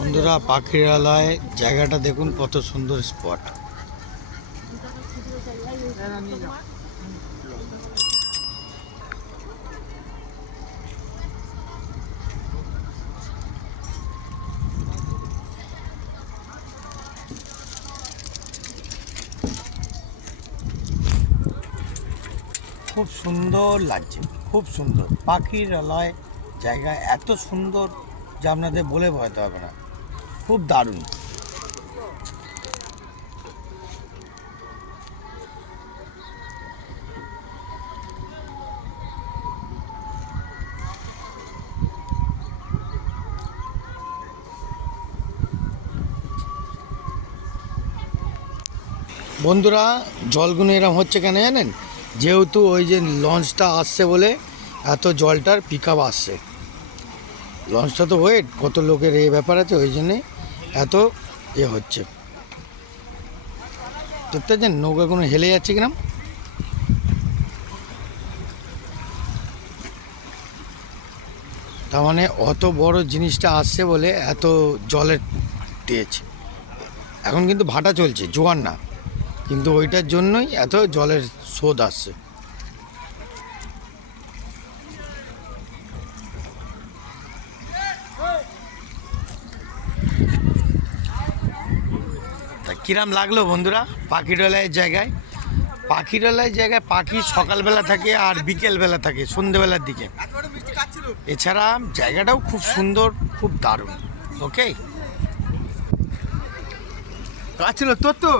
বন্ধুরা, পাখিরালয় জায়গাটা দেখুন, কত সুন্দর স্পট। খুব সুন্দর লাগছে, খুব সুন্দর পাখিরালয় জায়গা, এত সুন্দর যে আপনাদের বলে বোঝাতে হবে না, খুব দারুণ। বন্ধুরা, জলগুলো এরম হচ্ছে কেন জানেন? যেহেতু ওই যে লঞ্চটা আসছে বলে এত জলটার পিক আপ আসছে। লঞ্চটা তো ওয়েট, কত লোকের এই ব্যাপার আছে, ওই জন্যে এত হচ্ছে। দেখতে পাচ্ছেন নৌকাগুলো হেলে যাচ্ছে কিরম। তার মানে অত বড় জিনিসটা আসছে বলে এত জলের দিয়েছে। এখন কিন্তু ভাটা চলছে, জোয়ার না, কিন্তু ওইটার জন্যই এত জলের স্রোত আসছে। তা কিরাম লাগলো বন্ধুরা পাখিরালয়ের জায়গায়? পাখিরালয়ের জায়গায় পাখি সকালবেলা থাকে আর বিকেলবেলা থাকে, সন্ধেবেলার দিকে। এছাড়া জায়গাটাও খুব সুন্দর, খুব দারুণ। ওকে, কাছিল তোর তো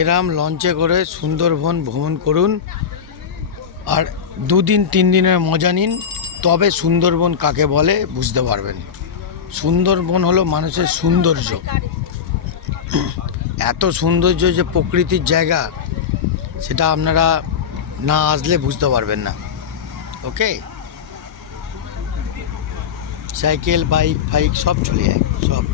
এরাম লঞ্চে করে সুন্দরবন ভ্রমণ করুন আর 2-3 দিনের মজা নিন, তবে সুন্দরবন কাকে বলে বুঝতে পারবেন। সুন্দরবন হলো মানুষের সৌন্দর্য, এত সৌন্দর্য যে প্রকৃতির জায়গা, সেটা আপনারা না আসলে বুঝতে পারবেন না। ওকে, সাইকেল বাইক ফাইক সব চলে যায়, সব।